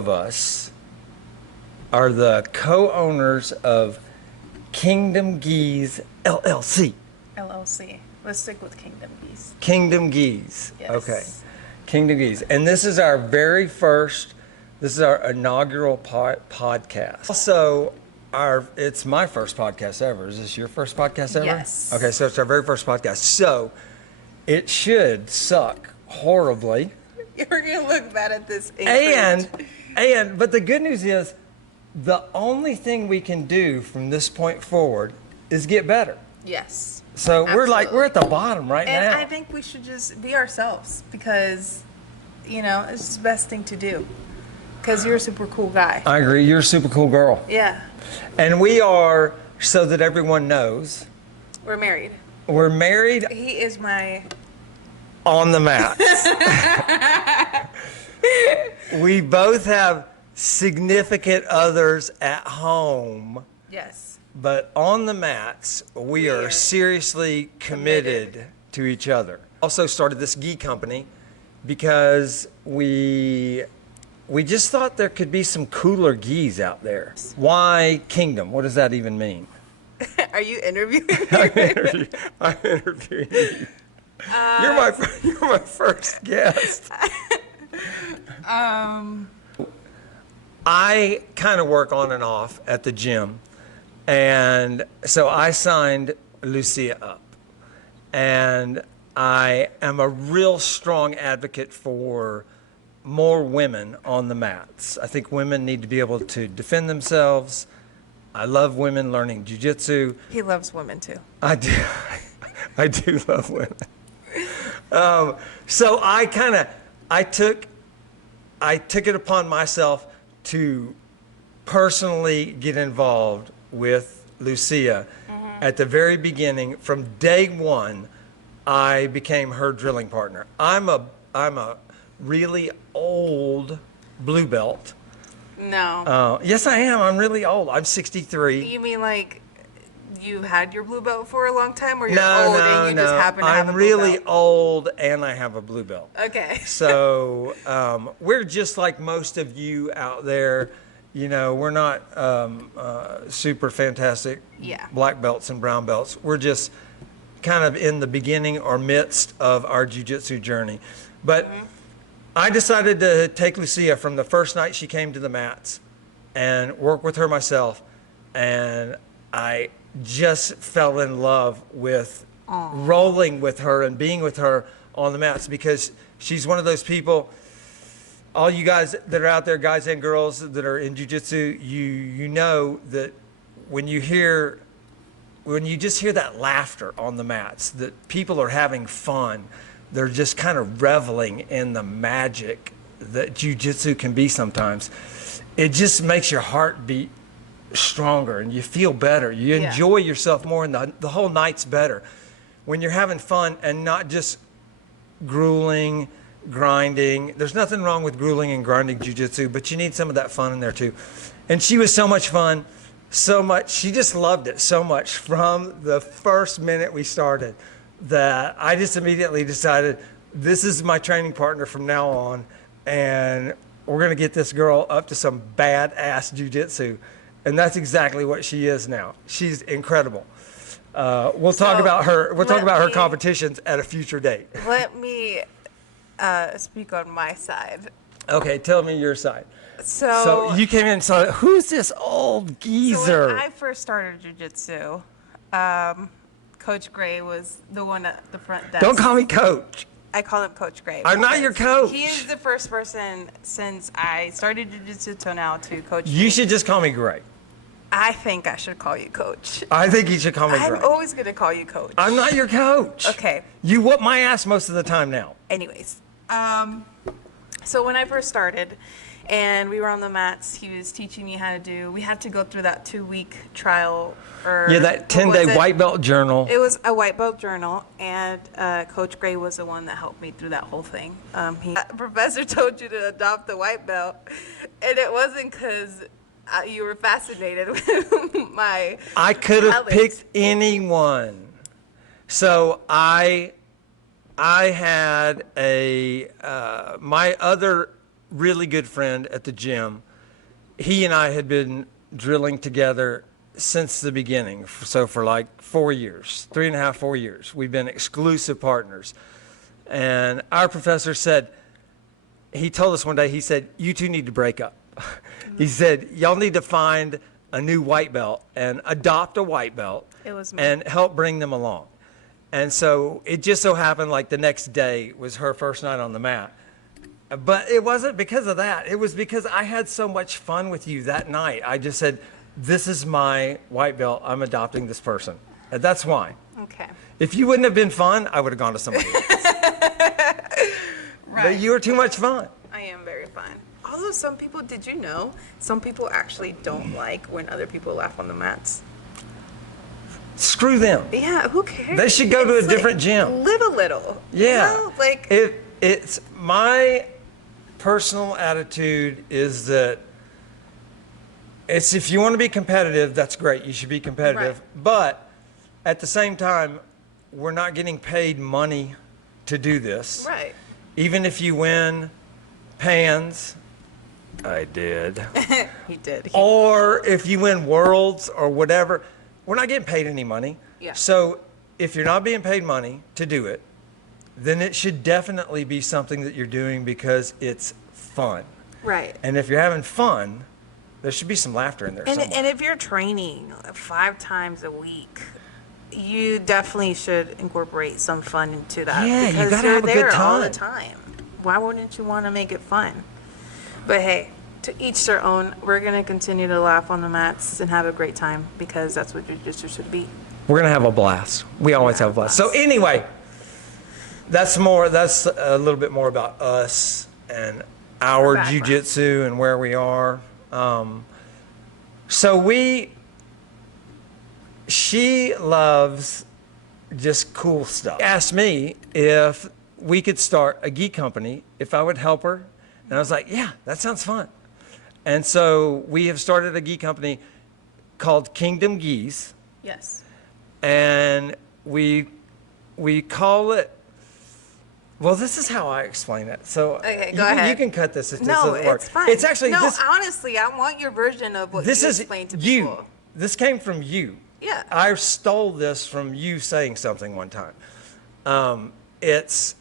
of us are the co-owners of Kingdom Geese LLC. LLC. Let's stick with Kingdom Geese. Kingdom Geese. Yes. Okay. Kingdom Geese. And this is our inaugural podcast. Also, it's my first podcast ever. Is this your first podcast ever? Yes. Okay, so it's our very first podcast. So it should suck horribly. You're going to look bad at this. But the good news is the only thing we can do from this point forward is get better. Yes. So Absolutely. we're at the bottom right now. And I think we should just be ourselves because, it's just the best thing to do. Because you're a super cool guy. I agree. You're a super cool girl. Yeah. And we are, so that everyone knows, We're married. we're married He is my... on the mats. We both have significant others at home, Yes. but on the mats, we are seriously committed to each other. Also started this gi company because we just thought there could be some cooler gis out there. Why Kingdom? What does that even mean? Are you interviewing me? I'm interviewing you. You're my first guest. I kind of work on and off at the gym, and so I signed Lucia up, and I am a real strong advocate for more women on the mats. I think women need to be able to defend themselves. I love women learning jiu-jitsu. He loves women too. I do. I do love women. So I took it upon myself to personally get involved with Lucia. At the very beginning. From day one, I became her drilling partner. I'm a really old blue belt. No. Yes, I am. I'm really old. I'm 63. You mean like you had your blue belt for a long time, or you're No, old no, and you just happen to have a I'm blue really belt? old and I have a blue belt. Okay. So we're just like most of you out there. We're not super fantastic black belts and brown belts. We're just kind of in the beginning or midst of our jiu-jitsu journey. But I decided to take Lucia from the first night she came to the mats and work with her myself. And I just fell in love with rolling with her and being with her on the mats, because she's one of those people. All you guys that are out there, guys and girls that are in jiu-jitsu, you know that when you just hear that laughter on the mats, that people are having fun. They're just kind of reveling in the magic that jiu-jitsu can be sometimes. It just makes your heart beat stronger and you feel better. You enjoy yourself more, and the whole night's better when you're having fun and not just grueling, grinding. There's nothing wrong with grueling and grinding jiu-jitsu, but you need some of that fun in there too. And she was so much fun, so much. She just loved it so much from the first minute we started that I just immediately decided this is my training partner from now on, and we're going to get this girl up to some badass jiu-jitsu. And that's exactly what she is now. She's incredible. We'll talk about her competitions at a future date. Let me speak on my side. Okay, tell me your side. So you came in and saw, who's this old geezer? So when I first started jiu-jitsu, Coach Gray was the one at the front desk. Don't call me coach. I call him Coach Gray. I'm not your coach. He is the first person since I started jiu-jitsu till now to coach me. You should just call me Gray. I think I should call you Coach. I think you should call me Gray. I'm always going to call you Coach. I'm not your coach. Okay. You whoop my ass most of the time now. Anyways, so when I first started and we were on the mats, he was teaching me how to do, we had to go through that 2-week trial. That 10-day white belt journal. It was a white belt journal, and Coach Gray was the one that helped me through that whole thing. Professor told you to adopt the white belt, and it wasn't because you were fascinated with my I could have talents. picked anyone. So I had my other really good friend at the gym. He and I had been drilling together since the beginning. So for like 4 years, 3.5, 4 years, we've been exclusive partners. And our professor said, he told us one day, he said, you two need to break up. He said, y'all need to find a new white belt and adopt a white belt. It was me. And help bring them along. And so it just so happened like the next day was her first night on the mat. But it wasn't because of that. It was because I had so much fun with you that night. I just said, this is my white belt. I'm adopting this person. And that's why. Okay. If you wouldn't have been fun, I would have gone to somebody else. Right. But you were too much fun. I am very fun. Although some people, did you know, some people actually don't like when other people laugh on the mats? Screw them. Yeah, who cares? They should go to a different gym. Live a little. Yeah. You know? Like, it's my personal attitude is that it's if you want to be competitive, that's great. You should be competitive. Right. But at the same time, we're not getting paid money to do this. right. Even if you win pans, I did. He did. Or if you win worlds or whatever, we're not getting paid any money. Yeah. So if you're not being paid money to do it, then it should definitely be something that you're doing because it's fun. Right. And if you're having fun, there should be some laughter in there somewhere. And if you're training 5 times a week, you definitely should incorporate some fun into that. Yeah, you because gotta you're have a good there all the time. time. Why wouldn't you want to make it fun? But hey, to each their own. We're gonna continue to laugh on the mats and have a great time because that's what jiu-jitsu should be. We're going to have a blast. We always have a blast. So anyway, that's a little bit more about us and our background. jiu-jitsu and where we are. She loves just cool stuff. Asked me if we could start a gi company, if I would help her. And I was like, yeah, that sounds fun. And so we have started a gi company called Kingdom Gis. Yes. And we call it, well, this is how I explain it. So Okay, you, go ahead. you can cut this if this No, doesn't work. it's fine. It's actually no. this. Honestly, I want your version of what This you is explained to you. people. This came from you. Yeah. I stole this from you saying something one time. It's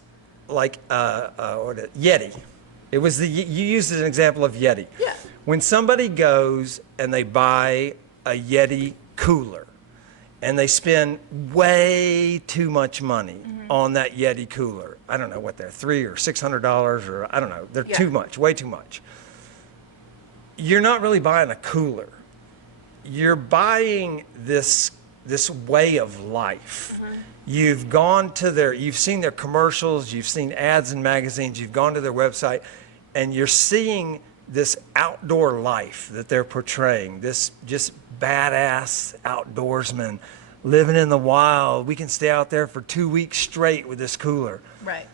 like Yeti. It was you used as an example of Yeti. Yeah. When somebody goes and they buy a Yeti cooler, and they spend way too much money on that Yeti cooler. I don't know what they're $300 or $600 or I don't know. They're too much, way too much. You're not really buying a cooler. You're buying this way of life. You've gone to you've seen their commercials, you've seen ads in magazines, you've gone to their website, and you're seeing this outdoor life that they're portraying, this just badass outdoorsman living in the wild. We can stay out there for 2 weeks straight with this cooler. Right.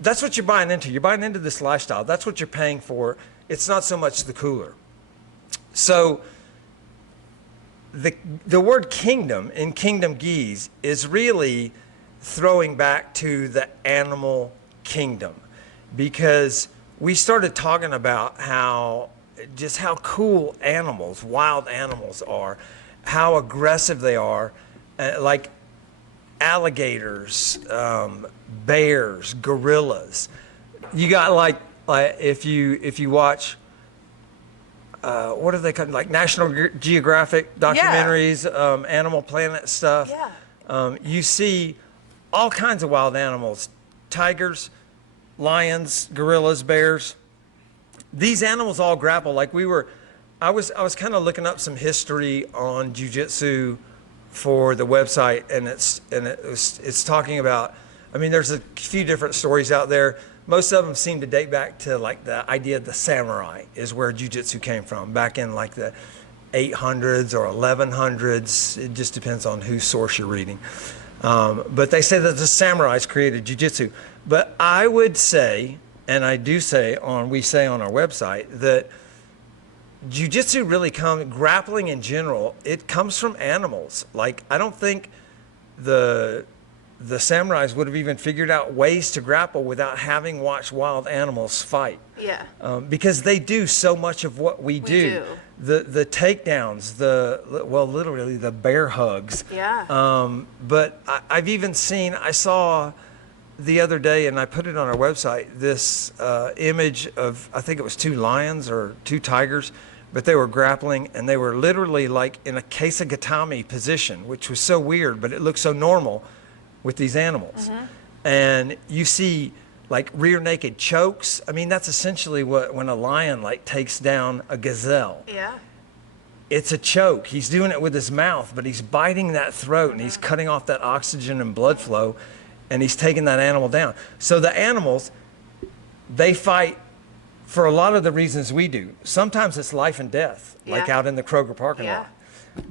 That's what you're buying into. You're buying into this lifestyle. That's what you're paying for. It's not so much the cooler. So the word kingdom in Kingdom Gis is really throwing back to the animal kingdom, because we started talking about how cool animals, wild animals are, how aggressive they are, like alligators, bears, gorillas. You got like if you watch, what are they called? Like National Geographic documentaries, Animal Planet stuff. Yeah. You see all kinds of wild animals, tigers, lions, gorillas, bears. These animals all grapple. Like I was kind of looking up some history on jiu-jitsu for the website, and it's talking about, I mean, there's a few different stories out there. Most of them seem to date back to like the idea of the samurai is where jiu-jitsu came from, back in like the 800s or 1100s. It just depends on whose source you're reading. But they say that the samurais created jiu-jitsu. But I would say, and I do say we say on our website, that jiu-jitsu really grappling in general, it comes from animals. Like, I don't think the the samurais would have even figured out ways to grapple without having watched wild animals fight. Yeah. Because they do so much of what we do. The takedowns, literally the bear hugs. Yeah. But I've even seen, I saw the other day, and I put it on our website, this image of, I think it was 2 lions or 2 tigers, but they were grappling, and they were literally like in a kesagatame position, which was so weird, but it looked so normal with these animals. And you see like rear naked chokes. I mean, that's essentially when a lion like takes down a gazelle. Yeah. It's a choke. He's doing it with his mouth, but he's biting that throat and he's cutting off that oxygen and blood flow, and he's taking that animal down. So the animals, they fight for a lot of the reasons we do. Sometimes it's life and death, like out in the Kroger parking lot.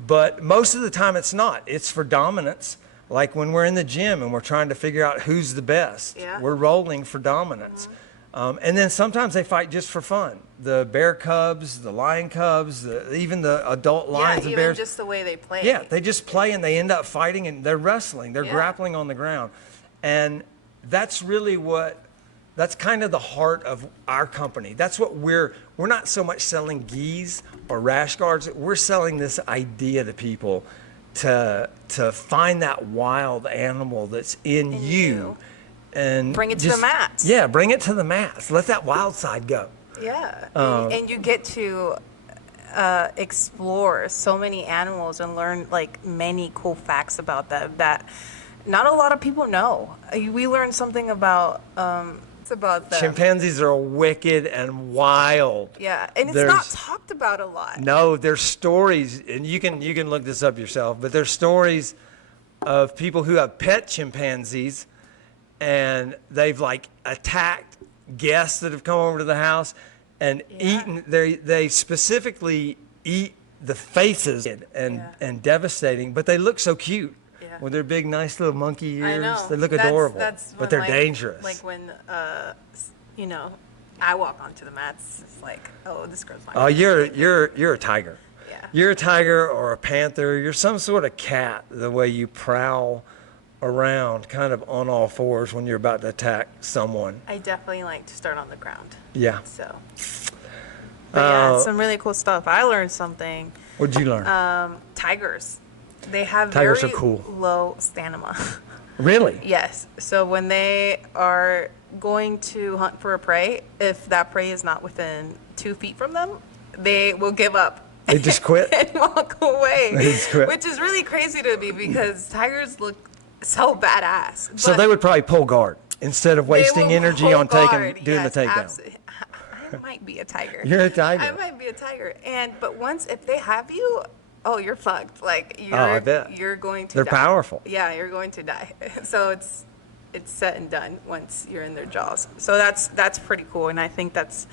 But most of the time it's not. It's for dominance. Like when we're in the gym and we're trying to figure out who's the best, we're rolling for dominance. And then sometimes they fight just for fun. The bear cubs, the lion cubs, even the adult lions and bears. Just the way they play. Yeah, they just play and they end up fighting and they're wrestling. They're grappling on the ground. And that's really that's kind of the heart of our company. That's what we're not so much selling gis or rash guards. We're selling this idea to people to find that wild animal that's in you and bring it to the mats. Yeah, bring it to the mats. Let that wild side go. Yeah, and you get to explore so many animals and learn like many cool facts about them that not a lot of people know. We learned something about them. Chimpanzees are wicked and wild. Yeah, and it's not talked about a lot. No, there's stories, and you can look this up yourself, but there's stories of people who have pet chimpanzees, and they've like attacked guests that have come over to the house and eaten. They specifically eat the faces and devastating, but they look so cute. With their big, nice little monkey ears. They look adorable, but they're dangerous. Like when, I walk onto the mats, it's like, oh, this girl's not. Oh, you're a tiger. Yeah. You're a tiger or a panther. You're some sort of cat, the way you prowl around kind of on all fours when you're about to attack someone. I definitely like to start on the ground. Yeah. So, but some really cool stuff. I learned something. What'd you learn? Tigers. They have Tigers very are cool. low stamina. Really? Yes. So when they are going to hunt for a prey, if that prey is not within 2 feet from them, they will give up. They just quit? And walk away. They just quit. Which is really crazy to me because tigers look so badass. So they would probably pull guard instead of wasting energy on doing the takedown. Absolutely. I might be a tiger. You're a tiger. I might be a tiger. But if they have you, oh, you're fucked. Like I bet. You're going to They're die. powerful. Yeah, you're going to die. So it's set and done once you're in their jaws. So that's pretty cool, and I think that's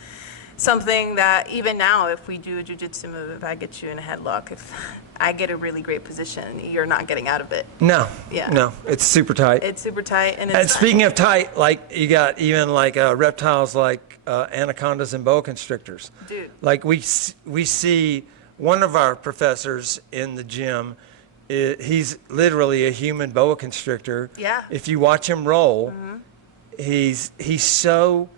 something that even now, if we do a jiu-jitsu move, if I get you in a headlock, if I get a really great position, you're not getting out of it. No. Yeah. No, it's super tight. It's super tight, and speaking of tight, like you got even like reptiles like anacondas and boa constrictors. Dude. Like we see. One of our professors in the gym, he's literally a human boa constrictor. Yeah. If you watch him roll, he's so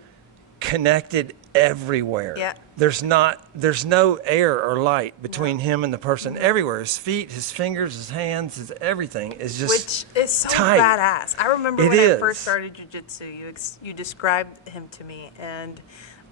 connected everywhere. Yeah. There's no air or light between him and the person everywhere. His feet, his fingers, his hands, his everything is just which is so tight. badass. I remember when I first started jiu-jitsu, you described him to me, and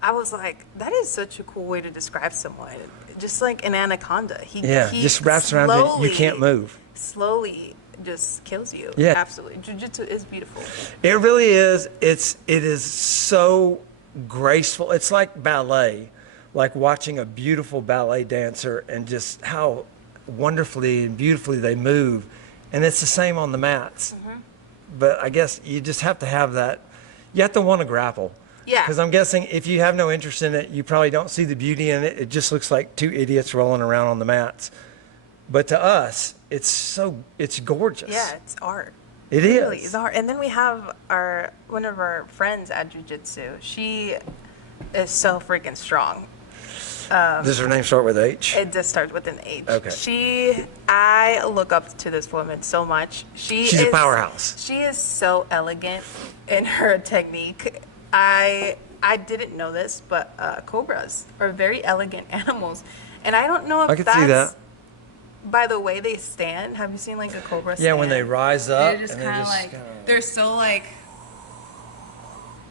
I was like, that is such a cool way to describe someone. Just like an anaconda. He just wraps around you. You can't move. Slowly just kills you. Yeah. Absolutely. Jiu-jitsu is beautiful. It really is. It is so graceful. It's like ballet, like watching a beautiful ballet dancer and just how wonderfully and beautifully they move. And it's the same on the mats. But I guess you just have to have that. You have to want to grapple. Yeah. Because I'm guessing if you have no interest in it, you probably don't see the beauty in it. It just looks like 2 idiots rolling around on the mats. But to us, it's gorgeous. Yeah, it's art. It really is. It's art. And then we have one of our friends at jiu-jitsu. She is so freaking strong. Does her name start with H? It just starts with an H. Okay. I look up to this woman so much. She's a powerhouse. She is so elegant in her technique. I didn't know this, but cobras are very elegant animals, and I don't know if I can see that. By the way they stand. Have you seen like a cobra stand? Yeah, when they rise up. They're just kind of like, they're so like,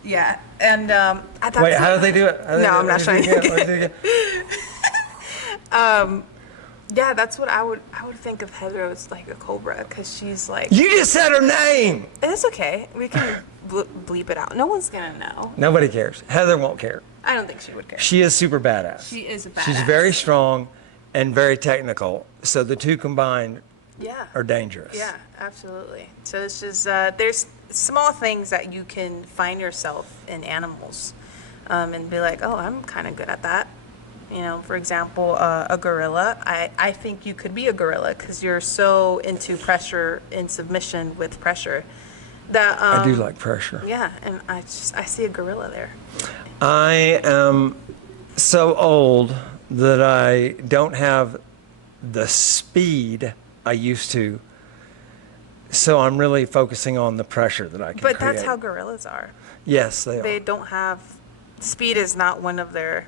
yeah. And I thought. Wait, how do they do it? No, I'm not showing you. Yeah, that's what I would think of Heather as like a cobra, because she's like. You just said her name. It's okay. We can bleep it out. No one's gonna know. Nobody cares. Heather won't care. I don't think she would care. She is super badass. She is a badass. She's very strong and very technical. So the two combined are dangerous. Yeah, absolutely. So it's just, there's small things that you can find yourself in animals and be like, oh, I'm kind of good at that. You know, for example, a gorilla. I think you could be a gorilla because you're so into pressure and submission with pressure. That, I do like pressure. Yeah, and I see a gorilla there. I am so old that I don't have the speed I used to. So I'm really focusing on the pressure that I can create. But that's how gorillas are. Yes, they are. They don't have, speed is not one of their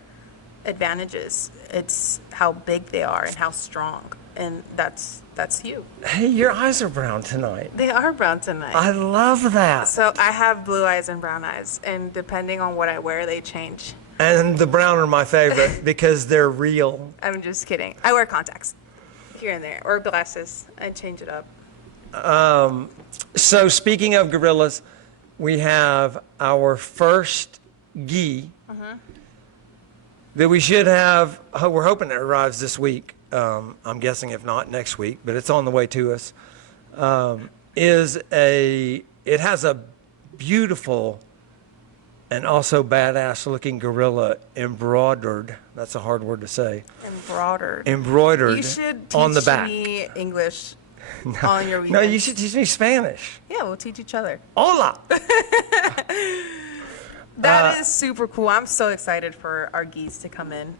advantages. It's how big they are and how strong. And that's you. Hey, your eyes are brown tonight. They are brown tonight. I love that. So I have blue eyes and brown eyes, and depending on what I wear, they change. And the brown are my favorite because they're real. I'm just kidding. I wear contacts here and there, or glasses. I change it up. So speaking of gorillas, we have our first gi that we should have. We're hoping it arrives this week. I'm guessing if not next week, but it's on the way to us. It has a beautiful and also badass looking gorilla embroidered. That's a hard word to say. Embroidered. You should teach on the back. me English on your weekends. No, you should teach me Spanish. Yeah, we'll teach each other. Hola. That is super cool. I'm so excited for our geese to come in.